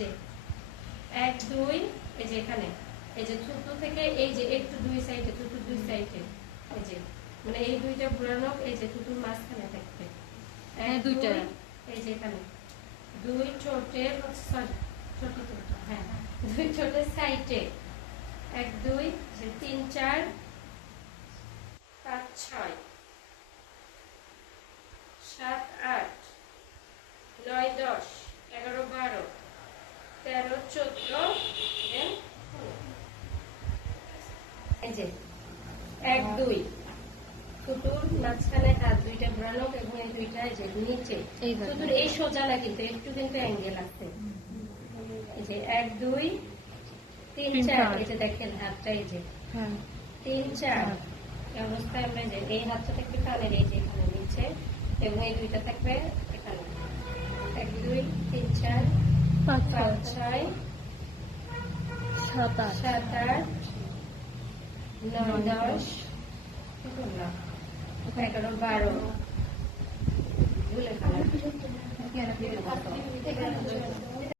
যে 1 2 এই যে এখানে এই যে থুতু থেকে এই যে একটু দুই সাইডে থুতু দুই সাইডে এই যে মানে এই দুইটা ঘোরানো এই যে থুতুর মাঝখানে থাকবে দুইটা এই যে এখানে দুই ঠোঁটের সরি ছোট ছোট হ্যাঁ দুই ঠোঁটের সাইডে 1 2 3 4 5 6 7 8 9 10 11 12 13 14 এই যে 1 2 থুতুর মাঝখানে হাত দুইটা ঘোরানো এবং এই দুইটা এই যে নিচে থুতুর এই সোজা না কিন্তু একটু কিন্তু অ্যাঙ্গেল আছে এই যে 1 2 3 4 এই যে দেখেন হাতটা এই যে 3 4 এই অবস্থায় আমরা যে এই হাতটা থাকবে কানের এই যে এখানে নিচে এবং এই দুইটা থাকবে এখানে 1 2 3 4 5 6 7 8 9 10 11 12 ভুলে গেলাম